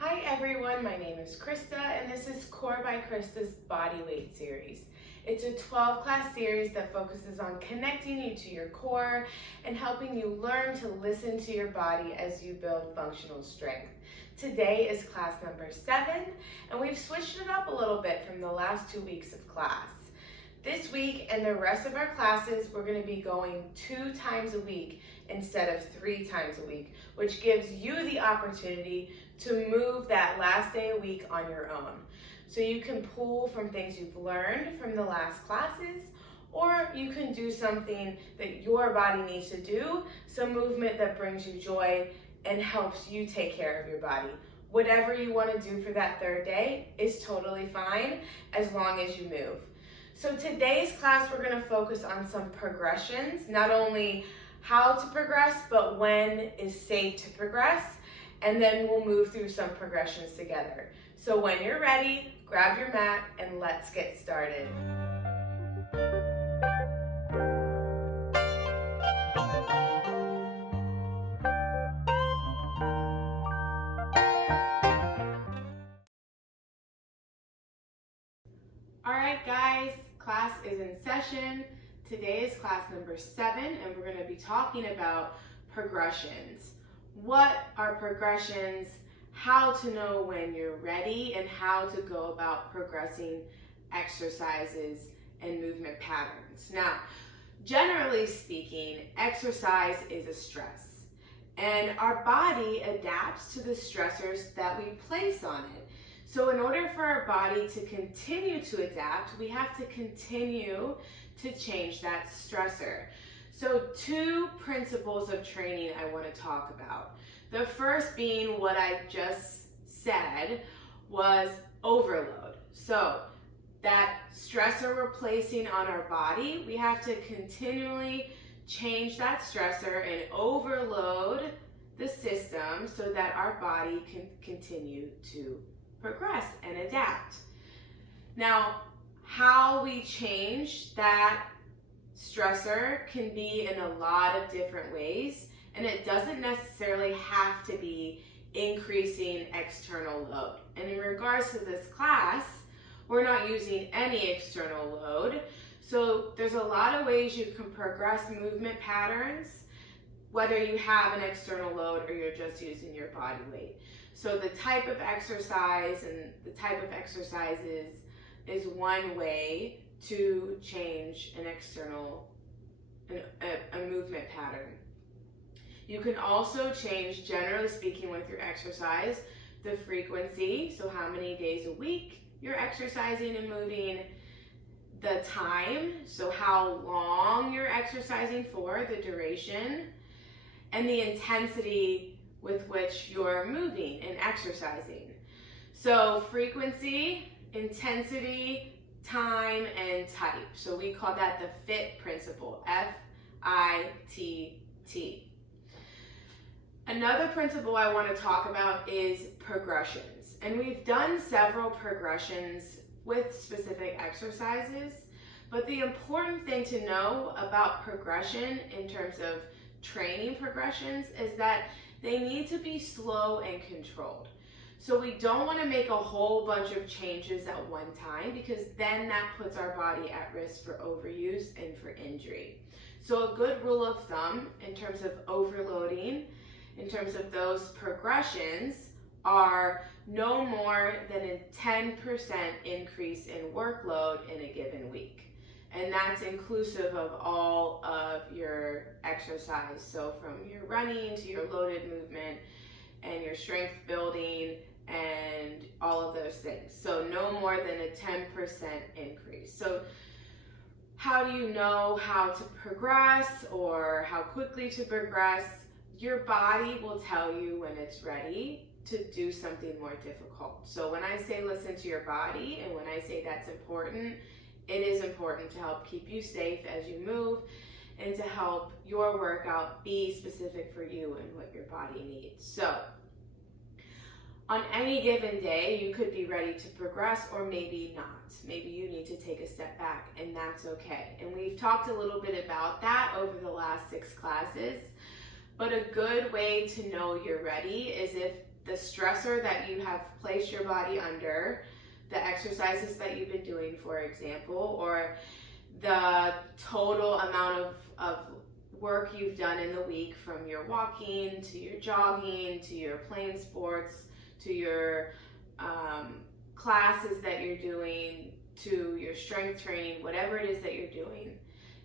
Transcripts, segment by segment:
Hi everyone, my name is Christa and this is Core by Christa's Bodyweight Series. It's a 12-class series that focuses on connecting you to your core and helping you learn to listen to your body as you build functional strength. Today is class number 7 and we've switched it up a little bit from the last 2 weeks of class. This week and the rest of our classes, we're going to be going 2 times a week instead of 3 times a week, which gives you the opportunity to move that last day a week on your own. So you can pull from things you've learned from the last classes, or you can do something that your body needs to do, some movement that brings you joy and helps you take care of your body. Whatever you want to do for that 3rd day is totally fine as long as you move. So today's class, we're going to focus on some progressions, not only how to progress, but when is safe to progress, and then we'll move through some progressions together. So when you're ready, grab your mat and let's get started. All right, guys, class is in session. Today is class number 7, and we're going to be talking about progressions. What are progressions? How to know when you're ready, and how to go about progressing exercises and movement patterns. Now, generally speaking, exercise is a stress, and our body adapts to the stressors that we place on it. So in order for our body to continue to adapt, we have to continue to change that stressor. So 2 principles of training I want to talk about. The first being what I just said was overload. So that stressor we're placing on our body, we have to continually change that stressor and overload the system so that our body can continue to progress and adapt. Now, how we change that stressor can be in a lot of different ways, and it doesn't necessarily have to be increasing external load. And in regards to this class, we're not using any external load. So there's a lot of ways you can progress movement patterns, whether you have an external load or you're just using your body weight. So the type of exercise and the type of exercises is one way to change an external, a movement pattern. You can also change, generally speaking, with your exercise, the frequency, so how many days a week you're exercising and moving, the time, so how long you're exercising for, the duration, and the intensity with which you're moving and exercising. So frequency, intensity, time, and type. So we call that the FIT principle, F-I-T-T. Another principle I want to talk about is progressions. And we've done several progressions with specific exercises, but the important thing to know about progression in terms of training progressions is that they need to be slow and controlled. So we don't want to make a whole bunch of changes at one time, because then that puts our body at risk for overuse and for injury. So a good rule of thumb in terms of overloading, in terms of those progressions, are no more than a 10% increase in workload in a given week. And that's inclusive of all of your exercise. So from your running to your loaded movement and your strength building and all of those things. So no more than a 10% increase. So how do you know how to progress or how quickly to progress? Your body will tell you when it's ready to do something more difficult. So when I say listen to your body, and when I say that's important, it is important to help keep you safe as you move and to help your workout be specific for you and what your body needs. So on any given day, you could be ready to progress or maybe not. Maybe you need to take a step back, and that's okay. And we've talked a little bit about that over the last 6 classes, but a good way to know you're ready is if the stressor that you have placed your body under, the exercises that you've been doing, for example, or the total amount of work you've done in the week, from your walking to your jogging to your playing sports to your classes that you're doing to your strength training, whatever it is that you're doing.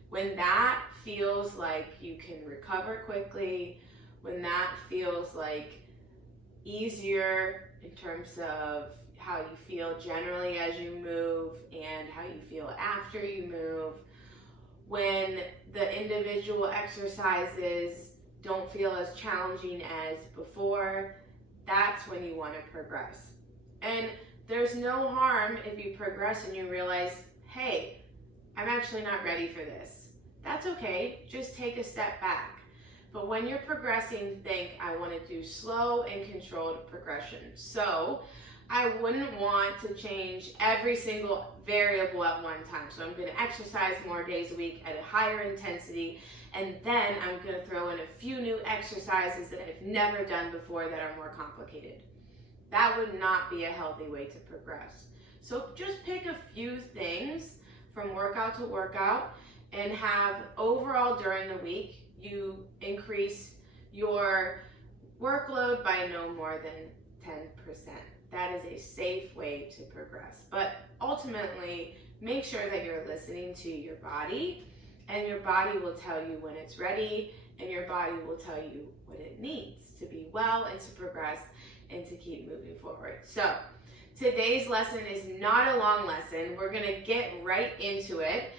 When that feels like you can recover quickly, when that feels like easier in terms of how you feel generally as you move and how you feel after you move, when the individual exercises don't feel as challenging as before, that's when you want to progress. And there's no harm if you progress and you realize, hey, I'm actually not ready for this. That's okay, just take a step back. But when you're progressing, think, I want to do slow and controlled progression. So I wouldn't want to change every single variable at one time. So I'm going to exercise more days a week at a higher intensity, and then I'm going to throw in a few new exercises that I've never done before that are more complicated. That would not be a healthy way to progress. So just pick a few things from workout to workout and have overall during the week you increase your workload by no more than 10%. That is a safe way to progress. But ultimately, make sure that you're listening to your body, and your body will tell you when it's ready, and your body will tell you what it needs to be well and to progress and to keep moving forward. So today's lesson is not a long lesson. We're going to get right into it.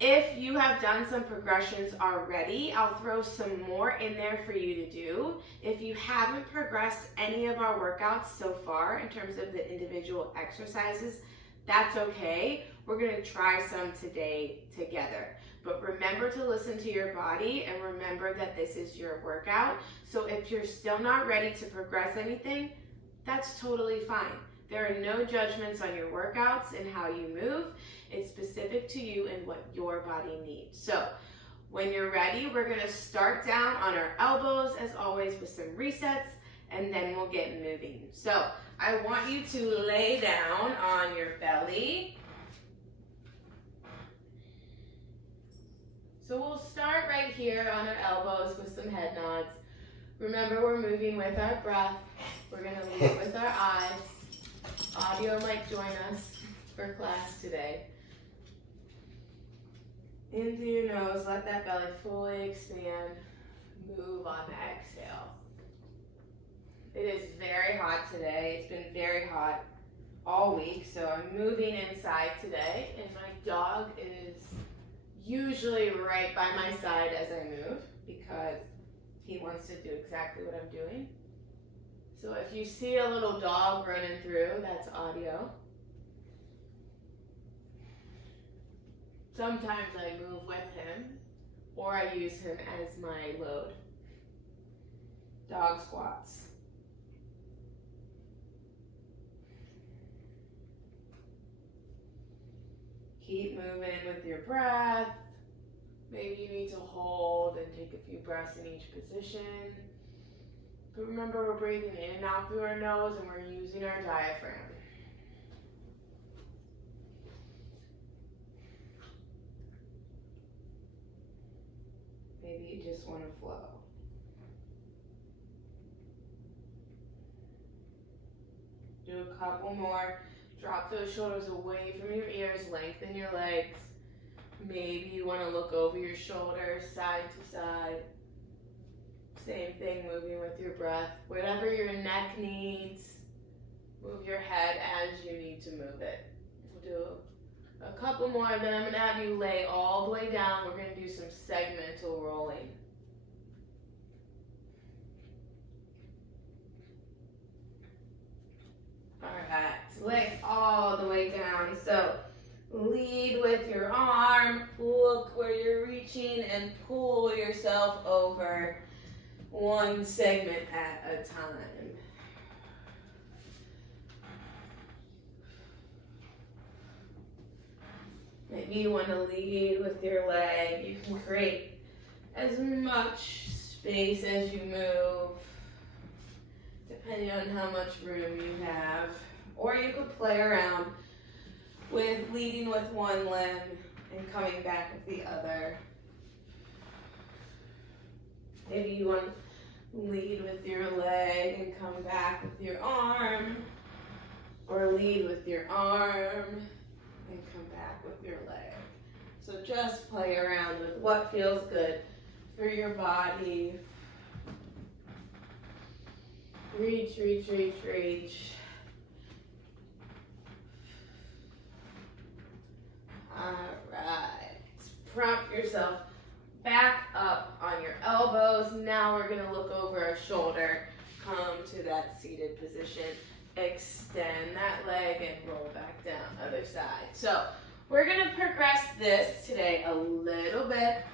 If you have done some progressions already, I'll throw some more in there for you to do. If you haven't progressed any of our workouts so far in terms of the individual exercises, that's okay. We're going to try some today together. But remember to listen to your body and remember that this is your workout. So if you're still not ready to progress anything, that's totally fine. There are no judgments on your workouts and how you move. It's specific to you and what your body needs. So when you're ready, we're going to start down on our elbows, as always, with some resets, and then we'll get moving. So I want you to lay down on your belly. So we'll start right here on our elbows with some head nods. Remember, we're moving with our breath. We're going to lead with our eyes. Audio might join us for class today. Into your nose, let that belly fully expand. Move on the exhale. It is very hot today. It's been very hot all week, so I'm moving inside today, and my dog is usually right by my side as I move because he wants to do exactly what I'm doing. So if you see a little dog running through, that's audio. Sometimes I move with him, or I use him as my load. Dog squats. Keep moving with your breath. Maybe you need to hold and take a few breaths in each position. But remember, we're breathing in and out through our nose, and we're using our diaphragm. Maybe you just want to flow. Do a couple more. Drop those shoulders away from your ears, lengthen your legs. Maybe you want to look over your shoulders, side to side. Same thing, moving with your breath. Whatever your neck needs, move your head as you need to move it. We'll do a couple more, then I'm going to have you lay all the way down. We're going to do some segmental rolling. Alright, lay all the way down. So lead with your arm, look where you're reaching, and pull yourself over one segment at a time. Maybe you want to lead with your leg. You can create as much space as you move, depending on how much room you have. Or you could play around with leading with one limb and coming back with the other. Maybe you want to lead with your leg and come back with your arm, or lead with your arm and come back with your leg. So just play around with what feels good for your body. Reach, reach, reach, reach. All right. Prop yourself back up on your elbows. Now we're going to look over our shoulder. Come to that seated position. Extend that leg and roll back down. Other side. So we're going to progress this today a little bit.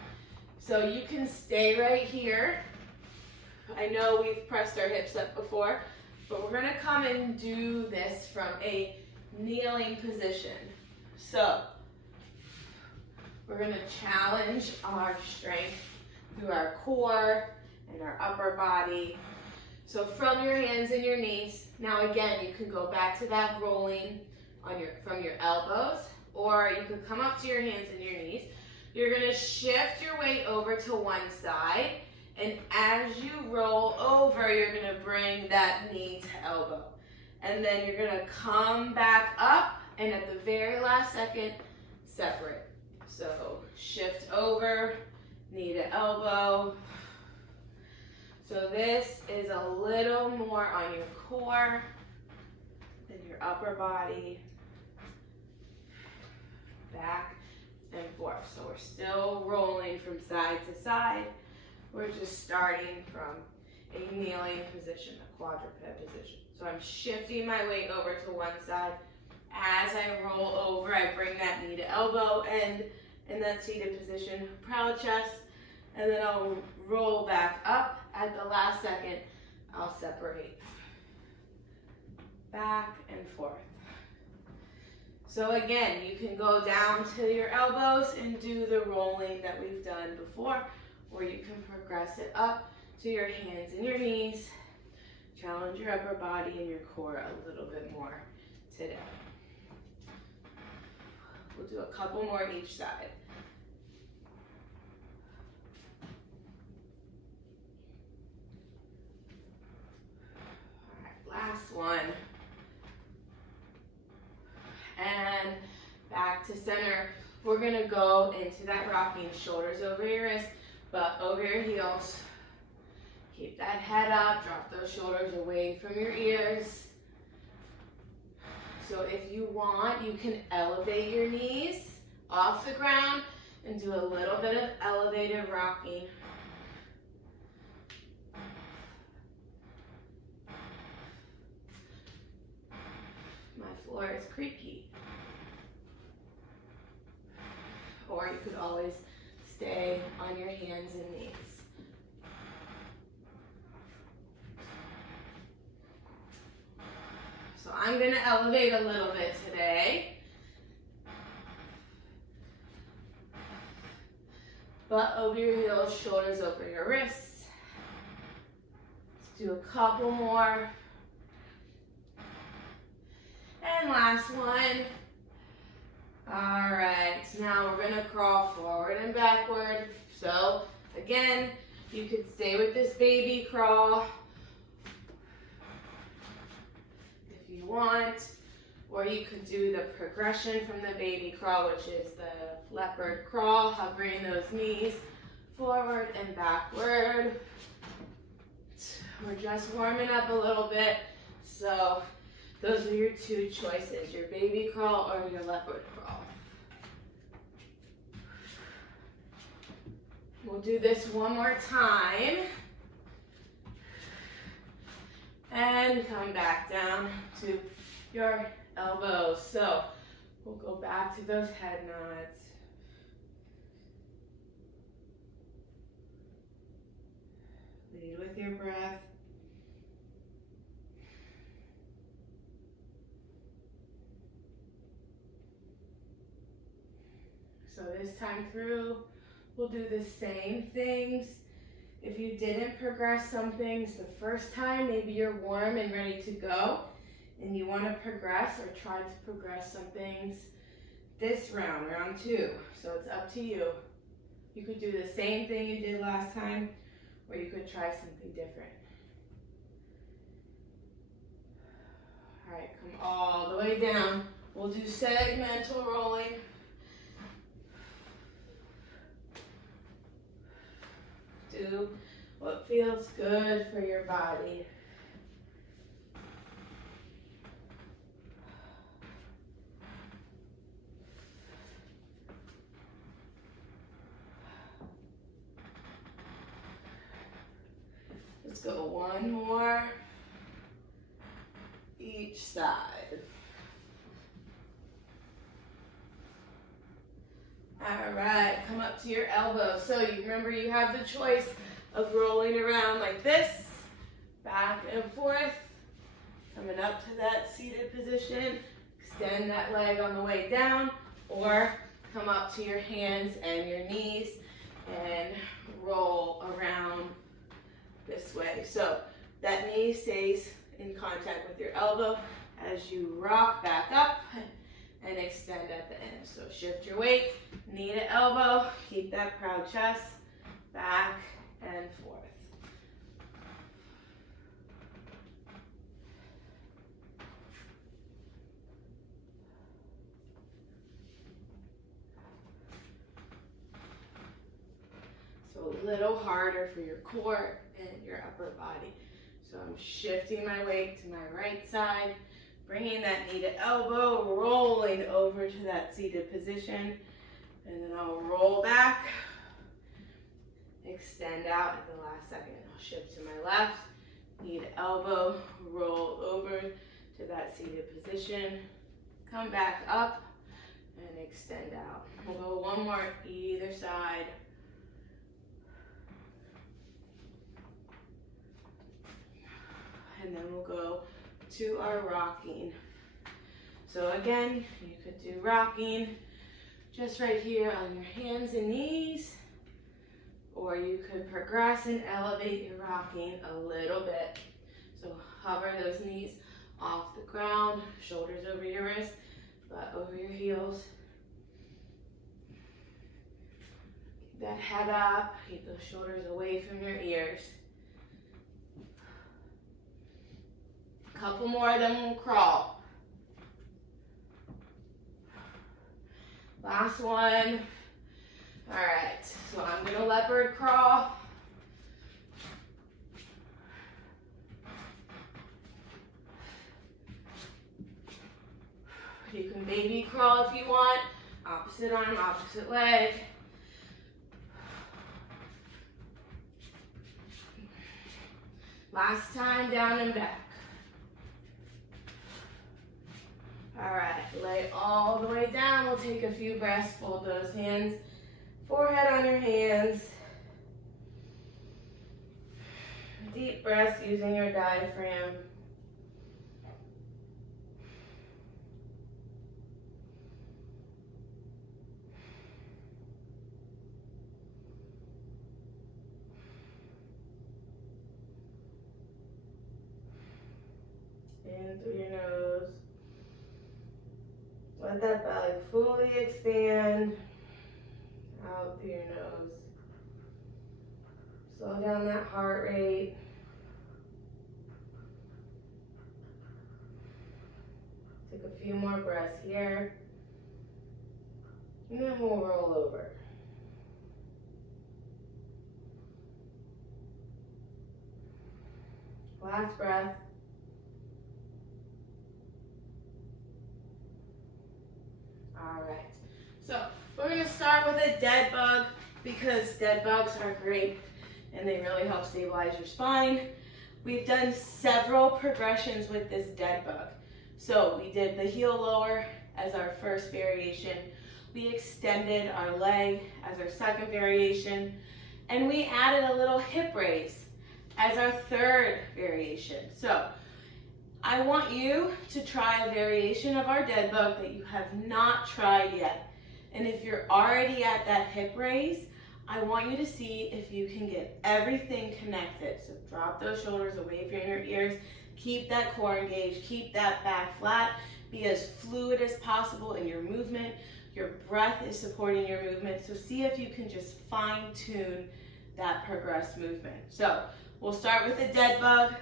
So you can stay right here. I know we've pressed our hips up before, but we're going to come and do this from a kneeling position. So we're going to challenge our strength through our core and our upper body. So from your hands and your knees. Now again, you can go back to that rolling from your elbows, or you can come up to your hands and your knees. You're going to shift your weight over to one side, and as you roll over, you're going to bring that knee to elbow. And then you're going to come back up, and at the very last second, separate. So shift over, knee to elbow. So this is a little more on your core than your upper body. Back and forth. So we're still rolling from side to side. We're just starting from a kneeling position, a quadruped position. So I'm shifting my weight over to one side. As I roll over, I bring that knee to elbow, and in that seated position, proud chest, and then I'll roll back up. At the last second, I'll separate. Back and forth. So again, you can go down to your elbows and do the rolling that we've done before, or you can progress it up to your hands and your knees. Challenge your upper body and your core a little bit more today. We'll do a couple more on each side. All right, last one. And back to center. We're gonna go into that rocking, shoulders over your wrists, butt over your heels. Keep that head up, drop those shoulders away from your ears. So if you want, you can elevate your knees off the ground and do a little bit of elevated rocking. My floor is creaky. Or you could always stay on your hands and knees. So I'm going to elevate a little bit today. Butt over your heels, shoulders over your wrists. Let's do a couple more. And last one. All right, now we're going to crawl forward and backward. So again, you could stay with this baby crawl if you want, or you could do the progression from the baby crawl, which is the leopard crawl, hovering those knees forward and backward. We're just warming up a little bit, so those are your two choices, your baby crawl or your leopard crawl. We'll do this one more time. And come back down to your elbows. So we'll go back to those head nods. Lead with your breath. So this time through, we'll do the same things If you didn't progress some things the first time, maybe you're warm and ready to go, and you want to progress or try to progress some things this round, round 2. So it's up to you. You could do the same thing you did last time, or you could try something different. All right, come all the way down. We'll do segmental rolling. Do what feels good for your body. Let's go one more each side. All right, come up to your elbow. So you remember you have the choice of rolling around like this, back and forth, coming up to that seated position, extend that leg on the way down, or come up to your hands and your knees and roll around this way. So that knee stays in contact with your elbow as you rock back up and extend at the end. So shift your weight, knee to elbow, keep that proud chest, back and forth. So a little harder for your core and your upper body. So I'm shifting my weight to my right side, bringing that knee to elbow, rolling over to that seated position, and then I'll roll back, extend out at the last second. I'll shift to my left, knee to elbow, roll over to that seated position, come back up, and extend out. We'll go one more either side. And then we'll go to our rocking. So again, you could do rocking just right here on your hands and knees, or you could progress and elevate your rocking a little bit. So hover those knees off the ground, shoulders over your wrist, butt over your heels. Keep that head up, keep those shoulders away from your ears. Couple more, then we'll crawl. Last one. All right, so I'm gonna leopard crawl. You can baby crawl if you want. Opposite arm, opposite leg. Last time, down and back. All right, lay all the way down. We'll take a few breaths, fold those hands, forehead on your hands. Deep breaths using your diaphragm. In through your nose. Let that belly fully expand out through your nose. Slow down that heart rate. Take a few more breaths here. And then we'll roll over. Last breath. All right, so we're gonna start with a dead bug because dead bugs are great and they really help stabilize your spine. We've done several progressions with this dead bug. So we did the heel lower as our first variation. We extended our leg as our second variation, and we added a little hip raise as our third variation. So I want you to try a variation of our dead bug that you have not tried yet. And if you're already at that hip raise, I want you to see if you can get everything connected. So drop those shoulders away from your ears. Keep that core engaged. Keep that back flat. Be as fluid as possible in your movement. Your breath is supporting your movement. So see if you can just fine tune that progressed movement. So we'll start with a dead bug.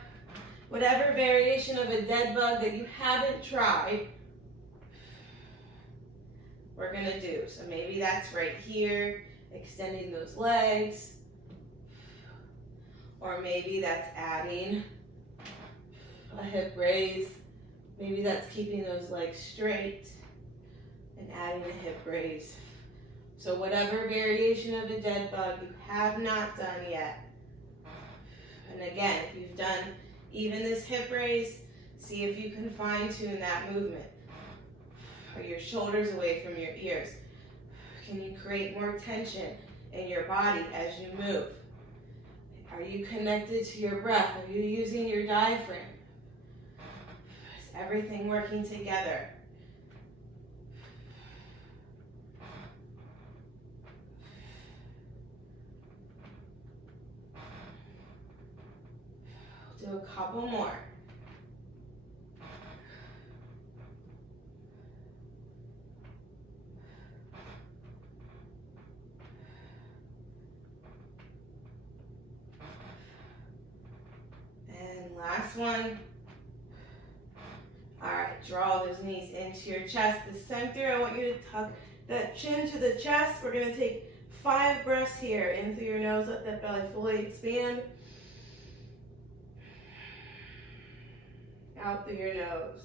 Whatever variation of a dead bug that you haven't tried, we're gonna do. So maybe that's right here, extending those legs. Or maybe that's adding a hip raise. Maybe that's keeping those legs straight and adding a hip raise. So whatever variation of a dead bug you have not done yet. And again, if you've done even this hip raise, see if you can fine tune that movement. Are your shoulders away from your ears? Can you create more tension in your body as you move? Are you connected to your breath? Are you using your diaphragm? Is everything working together? We'll do a couple more. Last one. All right, draw those knees into your chest. This time through, I want you to tuck that chin to the chest. We're gonna take 5 breaths here. In through your nose, let that belly fully expand. Out through your nose.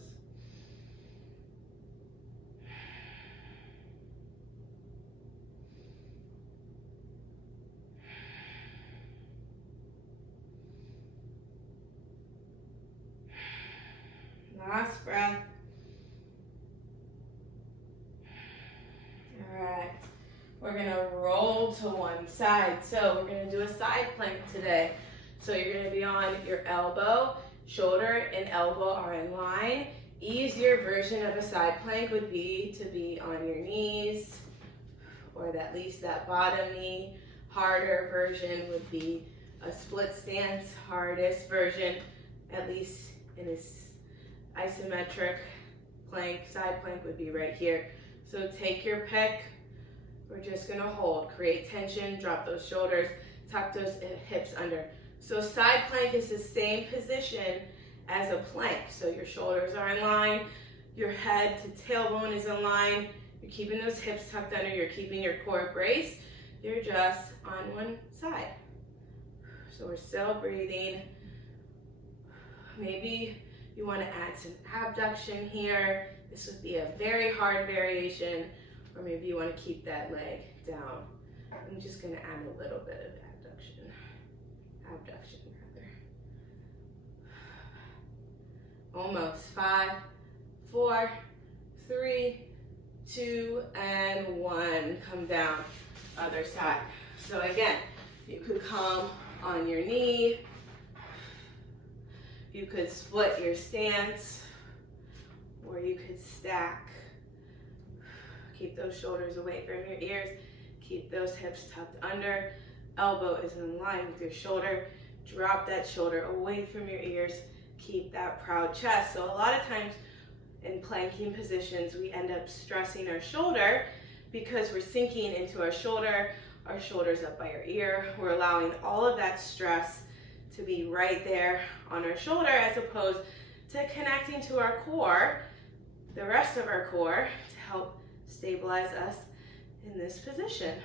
Last breath. All right, we're gonna roll to one side. So we're gonna do a side plank today. So you're gonna be on your elbow, shoulder and elbow are in line. Easier version of a side plank would be to be on your knees, or at least that bottom knee. Harder version would be a split stance. Hardest version, at least in this isometric plank, side plank would be right here. So take your pick. We're just gonna hold, create tension, drop those shoulders, tuck those hips under. So side plank is the same position as a plank. So your shoulders are in line, your head to tailbone is in line, you're keeping those hips tucked under, you're keeping your core braced, you're just on one side. So we're still breathing. Maybe you want to add some abduction here. This would be a very hard variation, or maybe you want to keep that leg down. I'm just going to add a little bit of abduction rather. Almost. 5, 4, 3, 2, and 1. Come down, other side. So again, you could come on your knee. You could split your stance, or you could stack. Keep those shoulders away from your ears. Keep those hips tucked under. Elbow is in line with your shoulder. Drop that shoulder away from your ears. Keep that proud chest. So a lot of times in planking positions, we end up stressing our shoulder because we're sinking into our shoulders up by our ear. We're allowing all of that stress to be right there on our shoulder, as opposed to connecting to our core, the rest of our core, to help stabilize us in this position.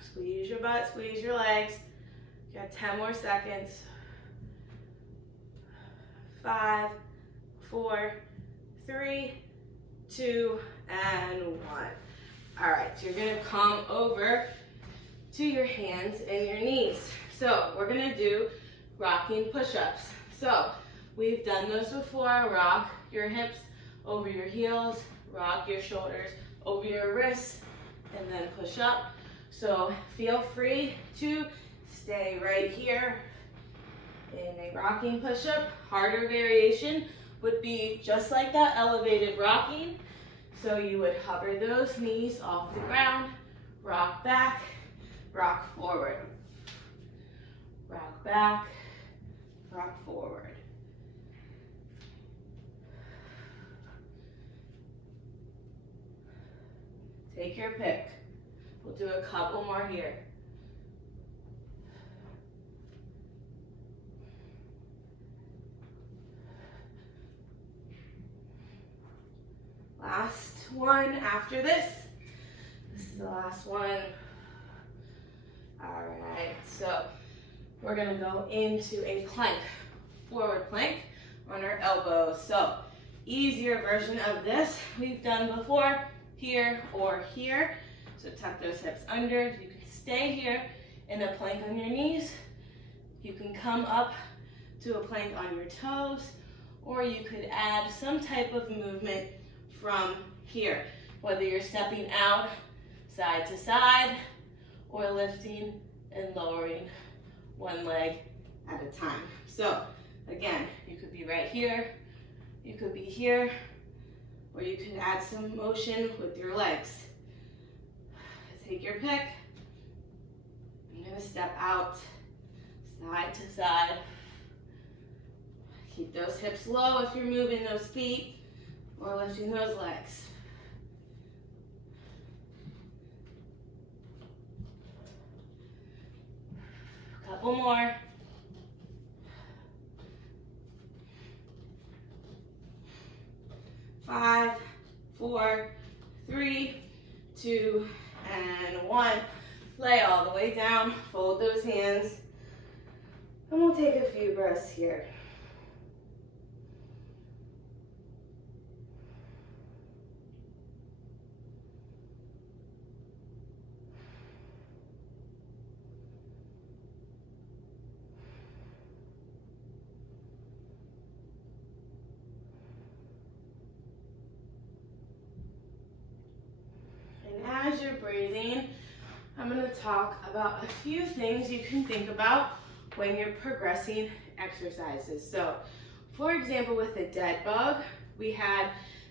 Squeeze your butt, squeeze your legs. You got 10 more seconds. 5, 4, 3, 2, and 1. All right, so you're gonna come over to your hands and your knees. So we're gonna do rocking push-ups. So we've done those before. Rock your hips over your heels, rock your shoulders over your wrists, and then push up. So feel free to stay right here in a rocking push-up. Harder variation would be just like that elevated rocking. So you would hover those knees off the ground, rock back, rock forward. Rock back, rock forward. Take your pick. We'll do a couple more here. Last one after this. This is the last one. All right, so we're gonna go into a plank, forward plank on our elbows. So easier version of this we've done before, here or here. So tuck those hips under. You can stay here in a plank on your knees. You can come up to a plank on your toes, or you could add some type of movement from here, whether you're stepping out side to side or lifting and lowering one leg at a time. So again, you could be right here, you could be here, or you can add some motion with your legs. Take your pick. I'm gonna step out side to side. Keep those hips low if you're moving those feet or lifting those legs. Couple more. Five, 4, 3, 2, and 1. Lay all the way down, fold those hands, and we'll take a few breaths here. As you're breathing, I'm going to talk about a few things you can think about when you're progressing exercises. So, for example, with the dead bug, we had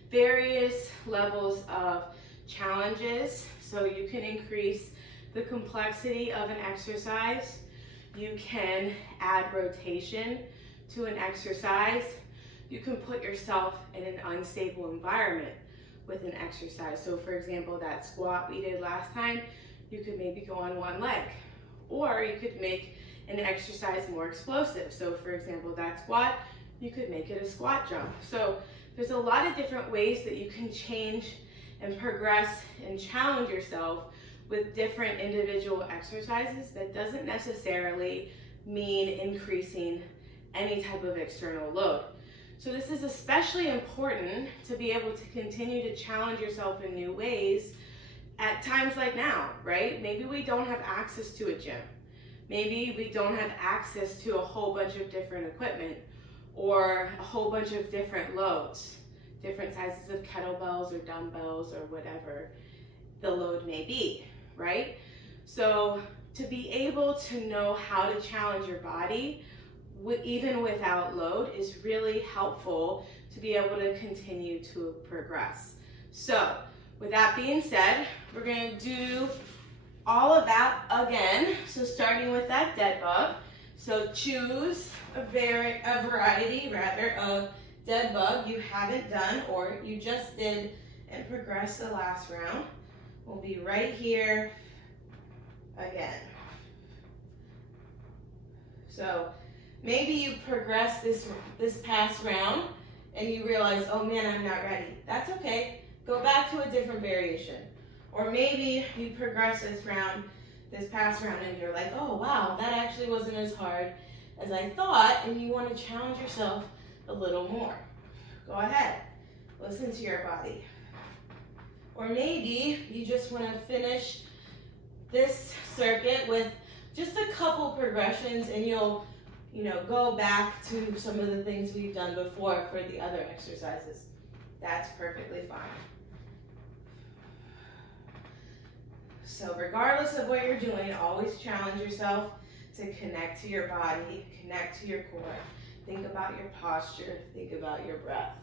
various levels of challenges. So you can increase the complexity of an exercise. You can add rotation to an exercise. You can put yourself in an unstable environment with an exercise. So for example, that squat we did last time, you could maybe go on one leg, or you could make an exercise more explosive. So for example, that squat, you could make it a squat jump. So there's a lot of different ways that you can change and progress and challenge yourself with different individual exercises. That doesn't necessarily mean increasing any type of external load. So this is especially important to be able to continue to challenge yourself in new ways at times like now, right? Maybe we don't have access to a gym. Maybe we don't have access to a whole bunch of different equipment or a whole bunch of different loads, different sizes of kettlebells or dumbbells or whatever the load may be, right? So to be able to know how to challenge your body even without load is really helpful to be able to continue to progress. So with that being said, we're going to do all of that again. So starting with that dead bug. So choose a variety of dead bug you haven't done or you just did and progress the last round. We'll be right here again. So maybe you progress this past round and you realize, oh man, I'm not ready. That's okay. Go back to a different variation. Or maybe you progress this past round and you're like, oh wow, that actually wasn't as hard as I thought, and you want to challenge yourself a little more. Go ahead. Listen to your body. Or maybe you just want to finish this circuit with just a couple progressions and you'll go back to some of the things we've done before for the other exercises. That's perfectly fine. So regardless of what you're doing, always challenge yourself to connect to your body, connect to your core. Think about your posture, think about your breath.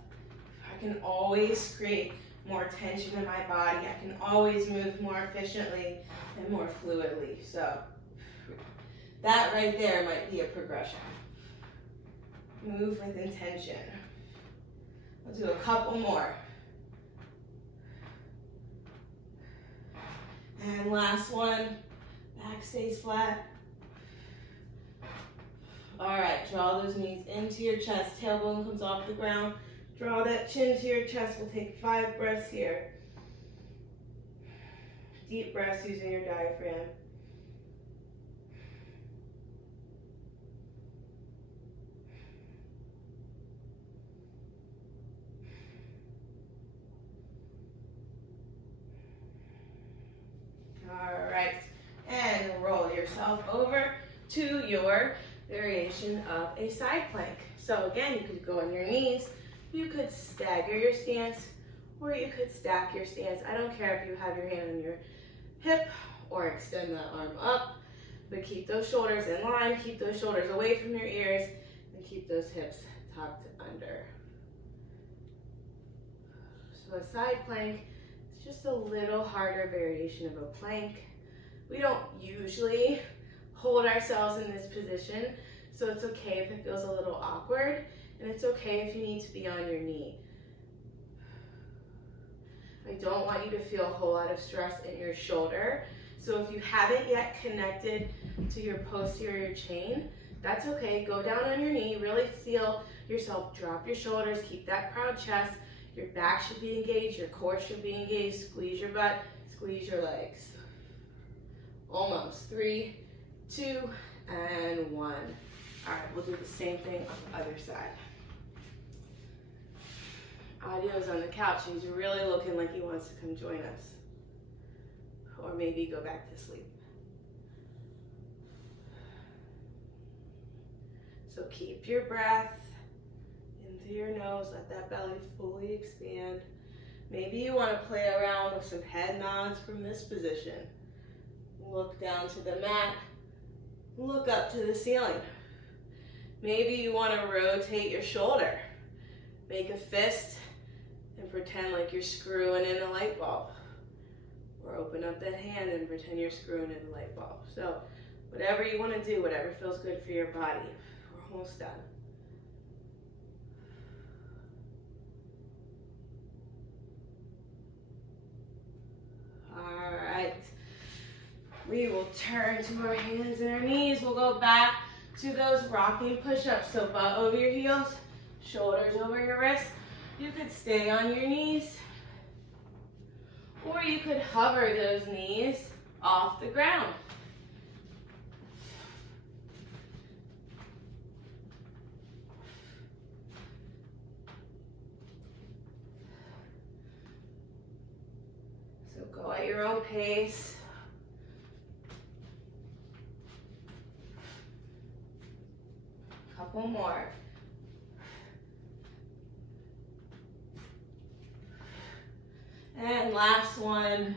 I can always create more tension in my body. I can always move more efficiently and more fluidly. So that right there might be a progression. Move with intention. We'll do a couple more. And last one, back stays flat. All right, draw those knees into your chest, tailbone comes off the ground. Draw that chin to your chest. We'll take 5 breaths here. Deep breaths using your diaphragm. All right, and roll yourself over to your variation of a side plank. So again, you could go on your knees, you could stagger your stance, or you could stack your stance. I don't care if you have your hand on your hip or extend the arm up, but keep those shoulders in line, keep those shoulders away from your ears, and keep those hips tucked under. So a side plank is just a little harder variation of a plank. We don't usually hold ourselves in this position, so it's okay if it feels a little awkward, and it's okay if you need to be on your knee. I don't want you to feel a whole lot of stress in your shoulder, so if you haven't yet connected to your posterior chain, that's okay. Go down on your knee, really feel yourself drop your shoulders, keep that proud chest, your back should be engaged, your core should be engaged, squeeze your butt, squeeze your legs. Almost. 3, 2, and 1. All right, we'll do the same thing on the other side. Audio's on the couch. He's really looking like he wants to come join us. Or maybe go back to sleep. So keep your breath into your nose. Let that belly fully expand. Maybe you want to play around with some head nods from this position. Look down to the mat. Look up to the ceiling. Maybe you want to rotate your shoulder. Make a fist and pretend like you're screwing in a light bulb. Or open up that hand and pretend you're screwing in a light bulb. So whatever you want to do, whatever feels good for your body. We're almost done. All right. We will turn to our hands and our knees. We'll go back to those rocking push-ups. So butt over your heels, shoulders over your wrists. You could stay on your knees, or you could hover those knees off the ground. So go at your own pace. Couple more. And last one.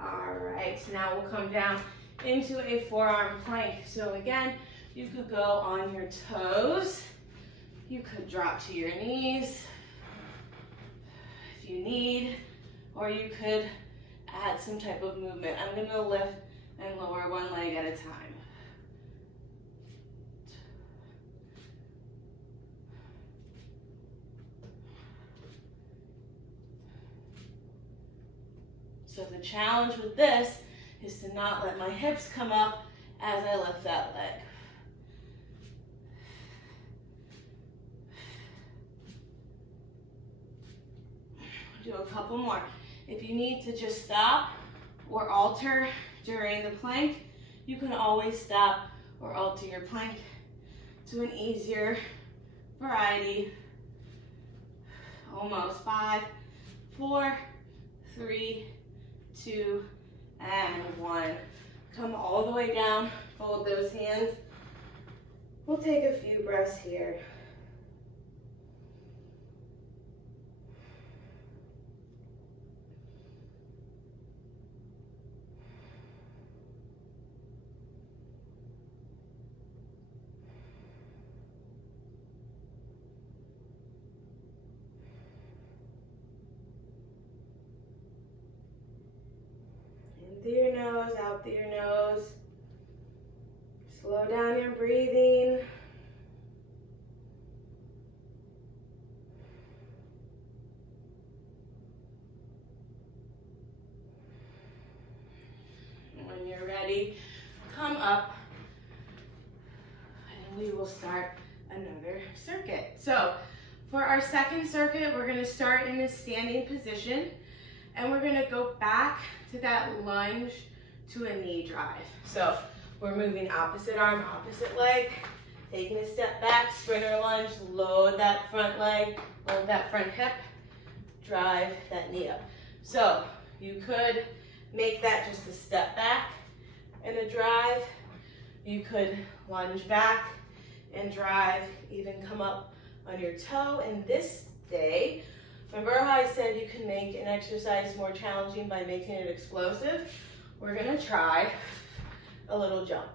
All right, so now we'll come down into a forearm plank. So again, you could go on your toes. You could drop to your knees if you need, or you could add some type of movement. I'm gonna lift and lower one leg at a time. So the challenge with this is to not let my hips come up as I lift that leg. Do a couple more. If you need to just stop or alter during the plank, you can always stop or alter your plank to an easier variety. Almost. 5, 4, 3, 2, and 1. Come all the way down, fold those hands. We'll take a few breaths here. out through your nose. Slow down your breathing. When you're ready, come up and we will start another circuit. So for our second circuit, we're going to start in a standing position and we're going to go back to that lunge to a knee drive. So we're moving opposite arm, opposite leg, taking a step back, sprinter lunge, load that front leg, load that front hip, drive that knee up. So you could make that just a step back and a drive. You could lunge back and drive, even come up on your toe. And this day, remember how I said you can make an exercise more challenging by making it explosive? We're gonna try a little jump.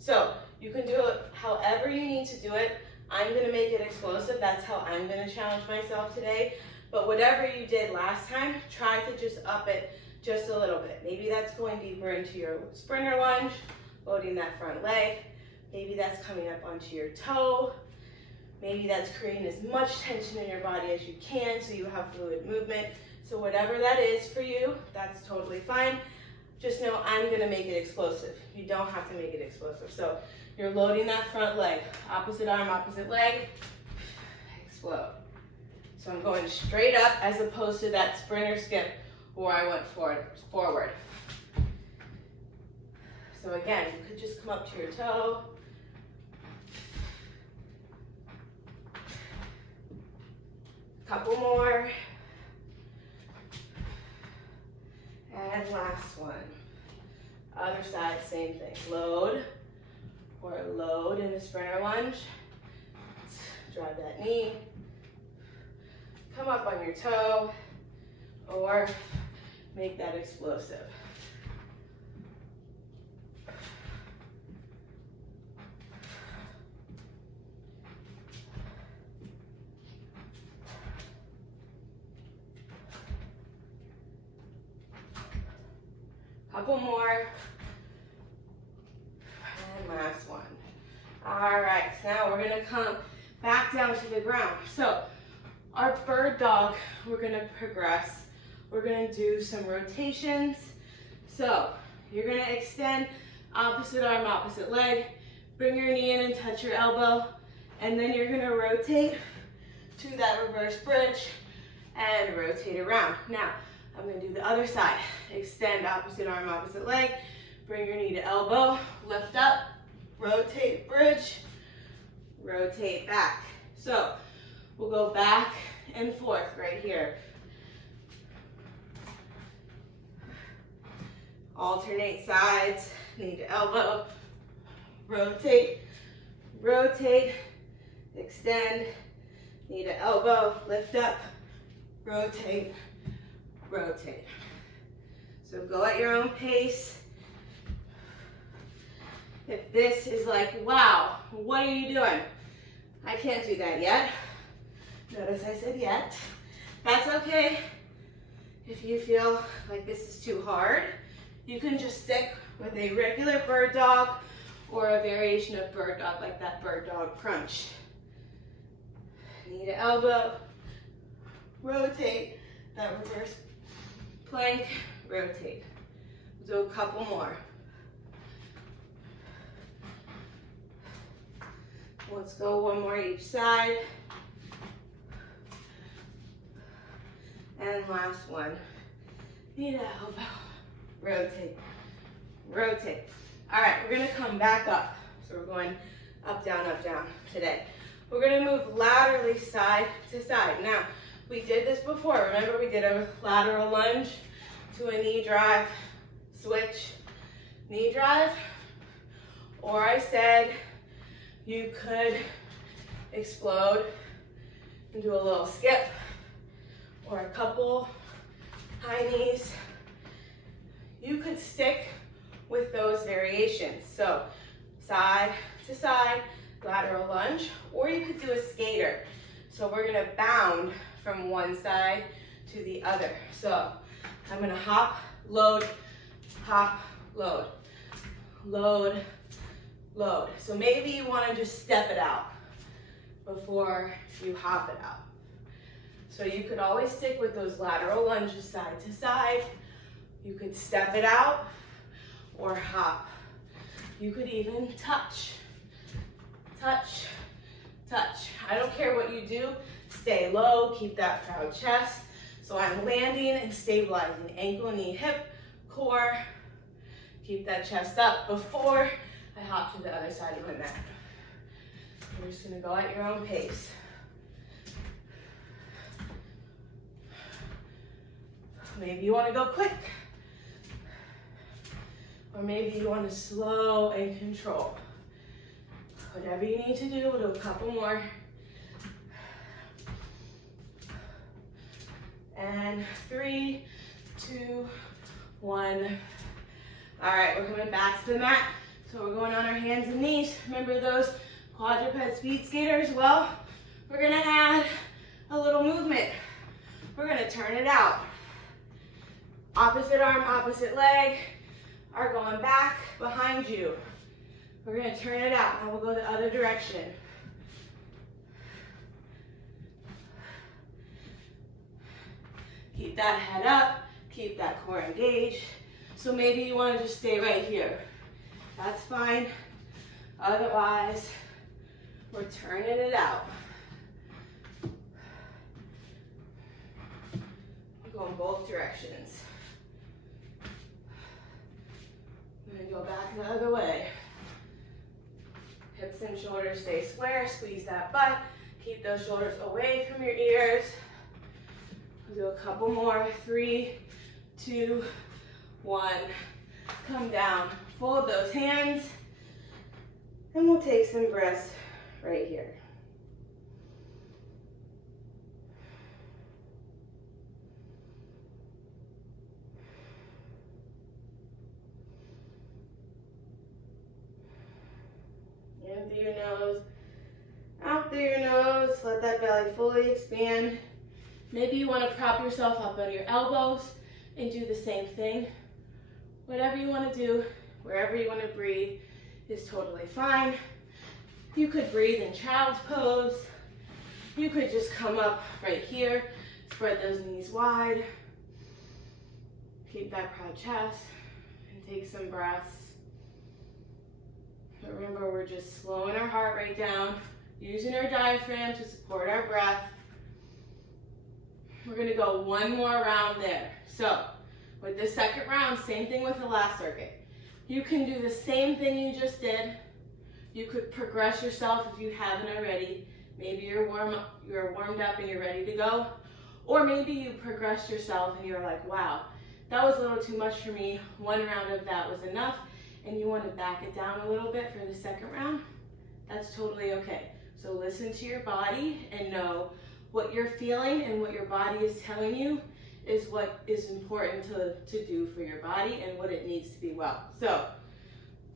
So you can do it however you need to do it. I'm gonna make it explosive. That's how I'm gonna challenge myself today. But whatever you did last time, try to just up it just a little bit. Maybe that's going deeper into your sprinter lunge, loading that front leg. Maybe that's coming up onto your toe. Maybe that's creating as much tension in your body as you can so you have fluid movement. So whatever that is for you, that's totally fine. Just know I'm gonna make it explosive. You don't have to make it explosive. So you're loading that front leg, opposite arm, opposite leg, explode. So I'm going straight up as opposed to that sprinter skip where I went forward. So again, you could just come up to your toe. Couple more. And last one. Other side, same thing. Load or load in a sprinter lunge. Drive that knee. Come up on your toe or make that explosive. Couple more. And last one. All right, now we're gonna come back down to the ground. So our bird dog, we're gonna progress. We're gonna do some rotations. So you're gonna extend opposite arm, opposite leg. Bring your knee in and touch your elbow. And then you're gonna rotate to that reverse bridge and rotate around. Now, I'm gonna do the other side. Extend opposite arm, opposite leg. Bring your knee to elbow, lift up, rotate, bridge, rotate back. So we'll go back and forth right here. Alternate sides, knee to elbow, rotate, rotate, extend, knee to elbow, lift up, rotate, rotate. So go at your own pace. If this is like, wow, what are you doing? I can't do that yet. Notice I said yet. That's okay. If you feel like this is too hard, you can just stick with a regular bird dog or a variation of bird dog, like that bird dog crunch. Knee to elbow, rotate, that reverse plank, rotate. We'll do a couple more. Let's go one more each side. And last one. Knee to elbow, rotate, rotate. All right, we're gonna come back up. So we're going up, down, today. We're gonna move laterally side to side. Now, we did this before. Remember, we did a lateral lunge to a knee drive, switch, knee drive. Or I said you could explode and do a little skip or a couple high knees. You could stick with those variations. So side to side, lateral lunge, or you could do a skater. So we're gonna bound from one side to the other. So I'm gonna hop, load, load, load. So maybe you want to just step it out before you hop it out. So you could always stick with those lateral lunges side to side. You could step it out or hop. You could even touch, touch, touch. I don't care what you do. Stay low, keep that proud chest. So I'm landing and stabilizing ankle, knee, hip, core. Keep that chest up before I hop to the other side of my mat. You're just gonna go at your own pace. Maybe you wanna go quick. Or maybe you wanna slow and control. Whatever you need to do, we'll do a couple more. And 3, 2, 1. All right, we're coming back to the mat. So we're going on our hands and knees. Remember those quadruped speed skaters? Well, we're gonna add a little movement. We're gonna turn it out. Opposite arm, opposite leg are going back behind you. We're gonna turn it out. Now we'll go the other direction. Keep that head up, keep that core engaged. So maybe you want to just stay right here. That's fine. Otherwise, we're turning it out. Going both directions. I'm gonna go back the other way. Hips and shoulders stay square, squeeze that butt. Keep those shoulders away from your ears. We'll do a couple more. 3, 2, 1. Come down. Fold those hands. And we'll take some breaths right here. In through your nose, out through your nose. Let that belly fully expand. Maybe you want to prop yourself up on your elbows and do the same thing. Whatever you want to do, wherever you want to breathe is totally fine. You could breathe in child's pose. You could just come up right here, spread those knees wide. Keep that proud chest and take some breaths. But remember, we're just slowing our heart rate down, using our diaphragm to support our breath. We're gonna go one more round there. So with this second round, same thing with the last circuit. You can do the same thing you just did. You could progress yourself if you haven't already. Maybe you're warmed up and you're ready to go. Or maybe you progressed yourself and you're like, wow, that was a little too much for me. One round of that was enough, and you want to back it down a little bit for the second round. That's totally okay. So listen to your body and know what you're feeling and what your body is telling you is what is important to do for your body and what it needs to be well. So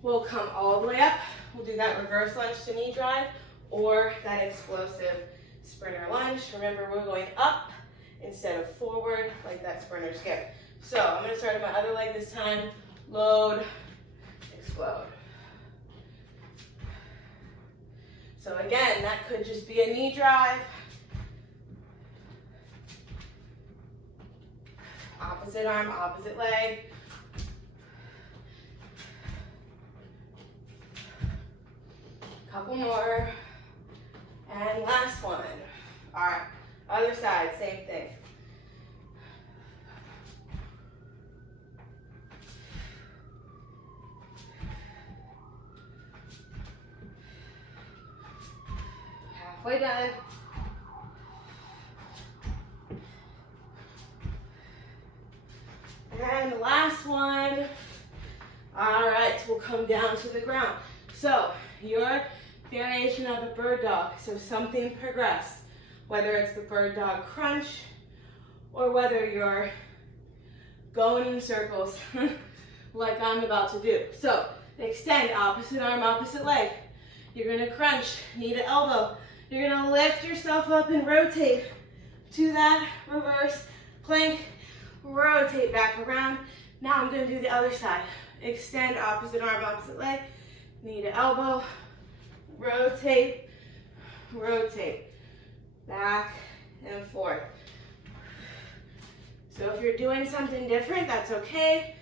we'll come all the way up. We'll do that reverse lunge to knee drive or that explosive sprinter lunge. Remember, we're going up instead of forward like that sprinter skip. So I'm going to start on my other leg this time. Load, explode. So again, that could just be a knee drive. Opposite arm, opposite leg. Couple more. And last one. All right, other side, same thing. Halfway done. And the last one. All right, we'll come down to the ground. So your variation of a bird dog. So something progressed, whether it's the bird dog crunch or whether you're going in circles like I'm about to do. So extend, opposite arm, opposite leg. You're gonna crunch, knee to elbow. You're gonna lift yourself up and rotate to that reverse plank. Rotate back around. Now I'm gonna do the other side. extend, opposite arm, opposite leg, knee to elbow, rotate, rotate, back and forth. So if you're doing something different, that's okay.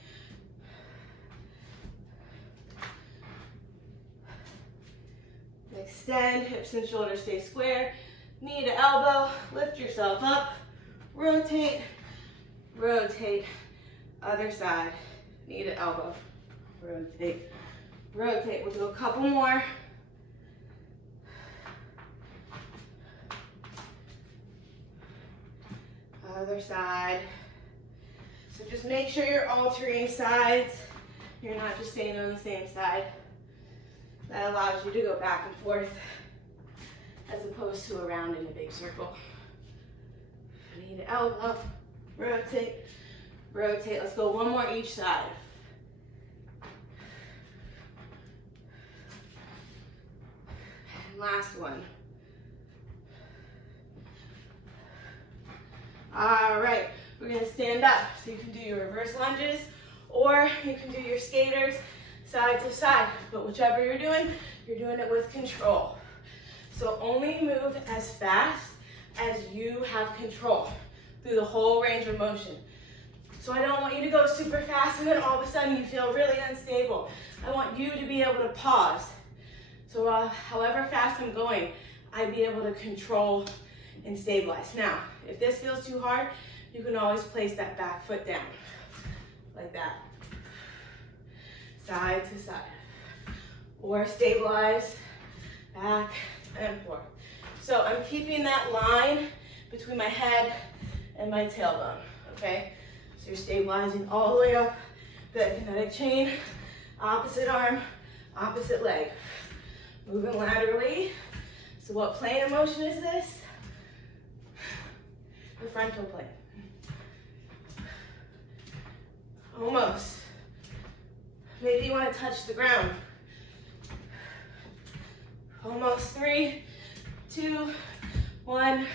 Extend, hips and shoulders stay square, knee to elbow, lift yourself up, rotate, rotate, other side, knee to elbow, rotate, rotate. We'll do a couple more. Other side. So just make sure you're altering sides. You're not just staying on the same side. That allows you to go back and forth as opposed to around in a big circle. Knee to elbow, rotate, rotate. Let's go one more each side. And last one. All right, we're gonna stand up. So you can do your reverse lunges or you can do your skaters side to side, but whichever you're doing it with control. So only move as fast as you have control through the whole range of motion. So I don't want you to go super fast and then all of a sudden you feel really unstable. I want you to be able to pause. So however fast I'm going, I'd be able to control and stabilize. Now, if this feels too hard, you can always place that back foot down, like that. Side to side. Or stabilize, back and forth. So I'm keeping that line between my head and my tailbone, okay? So you're stabilizing all the way up the kinetic chain, opposite arm, opposite leg. Moving laterally. So what plane of motion is this? The frontal plane. Almost. Maybe you want to touch the ground. Almost. 3, 2, 1.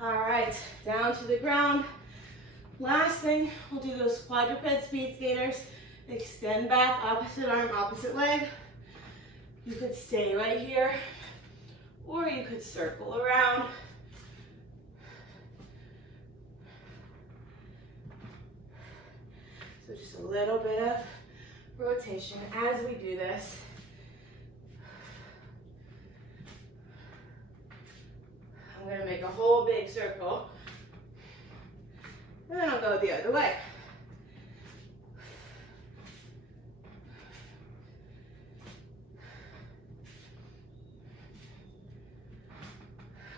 All right, down to the ground. Last thing, we'll do those quadruped speed skaters. Extend back, opposite arm, opposite leg. You could stay right here, or you could circle around. So just a little bit of rotation as we do this. I'm going to make a whole big circle, and then I'll go the other way.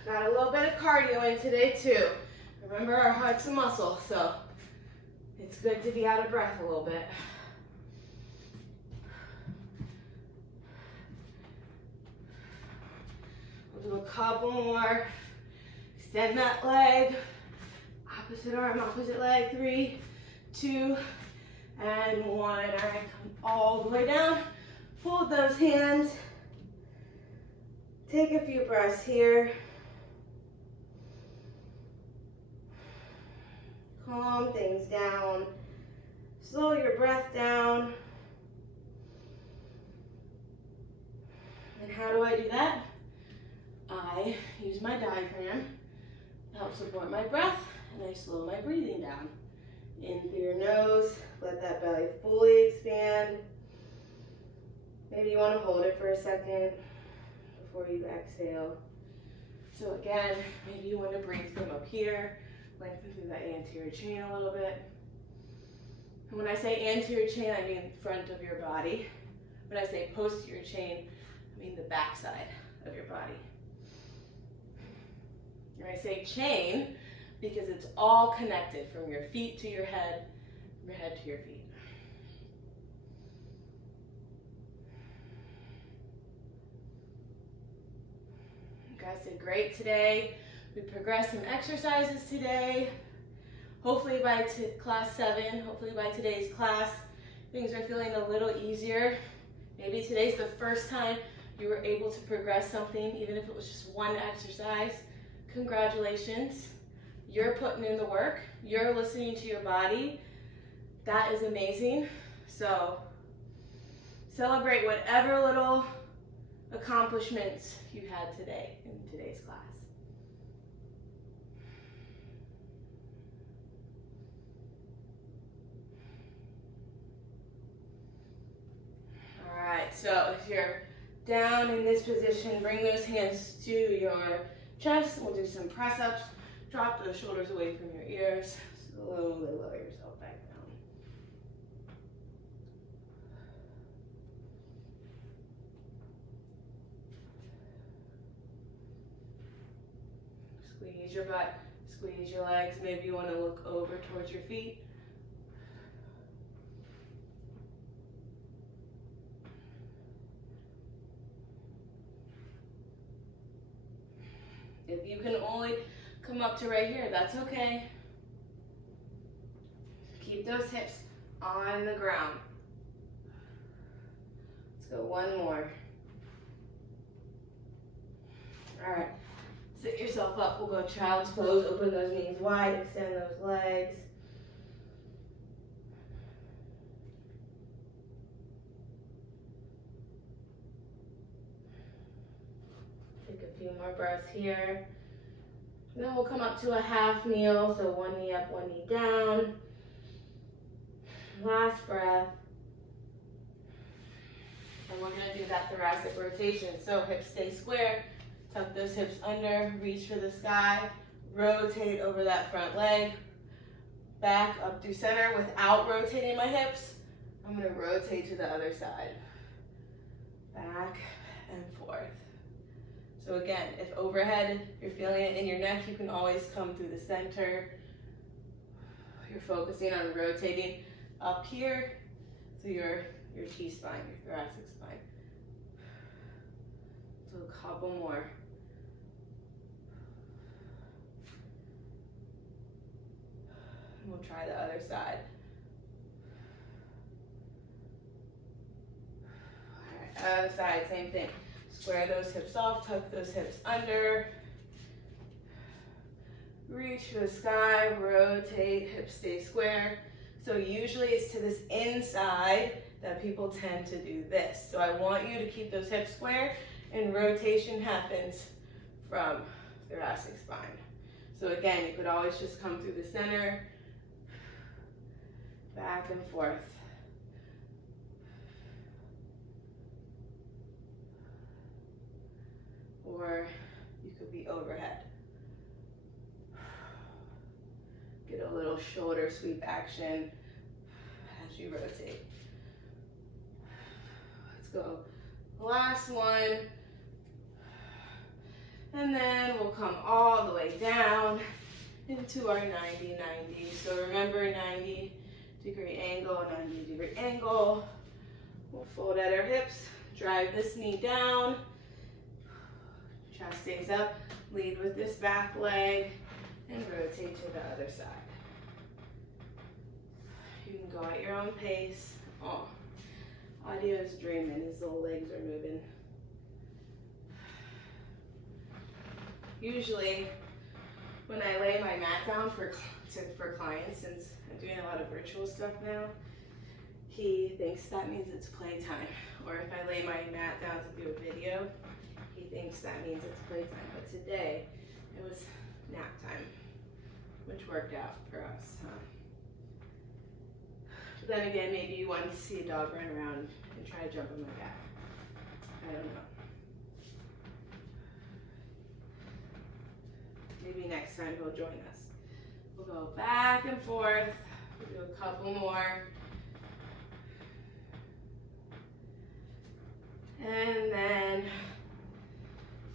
Got a little bit of cardio in today too. Remember, our heart's a muscle, so it's good to be out of breath a little bit. We'll do a couple more. Extend that leg. Opposite arm, opposite leg. 3, 2, and 1. All right, come all the way down. Fold those hands. Take a few breaths here. Calm things down. Slow your breath down. And how do I do that? I use my diaphragm to help support my breath, and I slow my breathing down. In through your nose, let that belly fully expand. Maybe you want to hold it for a second before you exhale. So again, maybe you want to breathe from up here. Lengthen through that anterior chain a little bit. And when I say anterior chain, I mean front of your body. When I say posterior chain, I mean the back side of your body. And I say chain because it's all connected from your feet to your head, from your head to your feet. You guys did great today. We progressed some exercises today. Hopefully by class 7, hopefully by today's class, things are feeling a little easier. Maybe today's the first time you were able to progress something, even if it was just one exercise. Congratulations. You're putting in the work. You're listening to your body. That is amazing. So celebrate whatever little accomplishments you had today in today's class. All right, so if you're down in this position, bring those hands to your chest. We'll do some press-ups. Drop those shoulders away from your ears. Slowly lower yourself back down. Squeeze your butt, squeeze your legs. Maybe you want to look over towards your feet. If you can only come up to right here, that's okay. Keep those hips on the ground. Let's go one more. All right, sit yourself up. We'll go child's pose. Open those knees wide, extend those legs. Take a few more breaths here. And then we'll come up to a half kneel, so one knee up, one knee down. Last breath. And we're gonna do that thoracic rotation. So hips stay square, tuck those hips under, reach for the sky, rotate over that front leg, back up through center without rotating my hips. I'm gonna rotate to the other side. Back and forth. So again, if overhead, you're feeling it in your neck, you can always come through the center. You're focusing on rotating up here to your T-spine, your thoracic spine. So a couple more. And we'll try the other side. All right, other side, same thing. Square those hips off, tuck those hips under. Reach for the sky, rotate, hips stay square. So usually it's to this inside that people tend to do this. So I want you to keep those hips square and rotation happens from thoracic spine. So again, you could always just come through the center, back and forth. Or you could be overhead. Get a little shoulder sweep action as you rotate. Let's go. Last one. And then we'll come all the way down into our 90-90. So remember 90-degree angle, 90-degree angle. We'll fold at our hips, drive this knee down. Chest stays up, lead with this back leg, and rotate to the other side. You can go at your own pace. Oh, Audio's dreaming, his little legs are moving. Usually, when I lay my mat down for clients, since I'm doing a lot of virtual stuff now, he thinks that means it's playtime. Or if I lay my mat down to do a video, he thinks that means it's playtime. But today, it was nap time, which worked out for us, huh? But then again, maybe you wanted to see a dog run around and try to jump on my back. I don't know. Maybe next time he'll join us. We'll go back and forth. We'll do a couple more. And then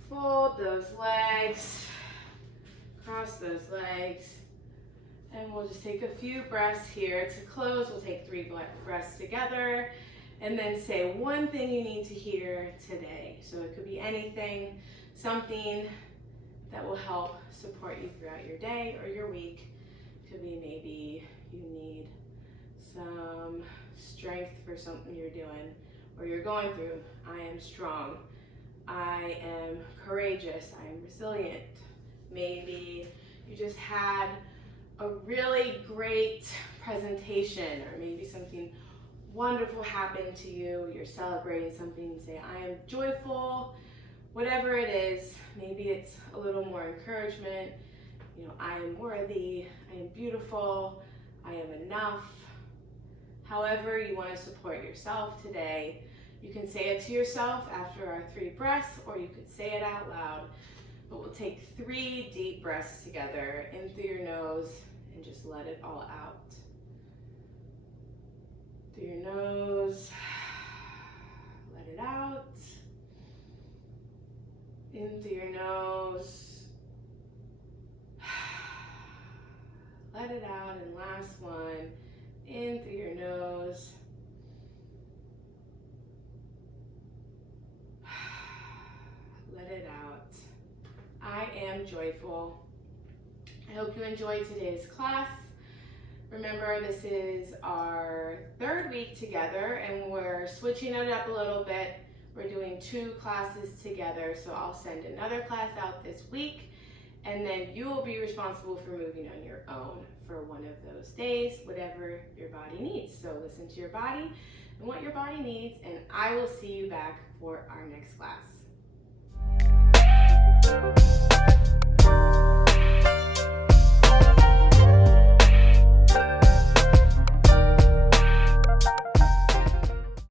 fold those legs, cross those legs, and we'll just take a few breaths here. To close, we'll take 3 breaths together, and then say one thing you need to hear today. So it could be anything, something that will help support you throughout your day or your week. It could be maybe you need some strength for something you're doing or you're going through. I am strong. I am courageous. I am resilient. Maybe you just had a really great presentation, or maybe something wonderful happened to you, you're celebrating something, say, I am joyful, whatever it is. Maybe it's a little more encouragement. I am worthy, I am beautiful, I am enough. However you want to support yourself today, you can say it to yourself after our 3 breaths, or you could say it out loud. But we'll take 3 deep breaths together in through your nose and just let it all out. Through your nose, let it out. In through your nose, let it out. And last one, in through your nose, let it out. I am joyful. I hope you enjoyed today's class. Remember, this is our 3rd week together, and we're switching it up a little bit. We're doing 2 classes together, so I'll send another class out this week, and then you will be responsible for moving on your own for one of those days, whatever your body needs. So listen to your body and what your body needs, and I will see you back for our next class.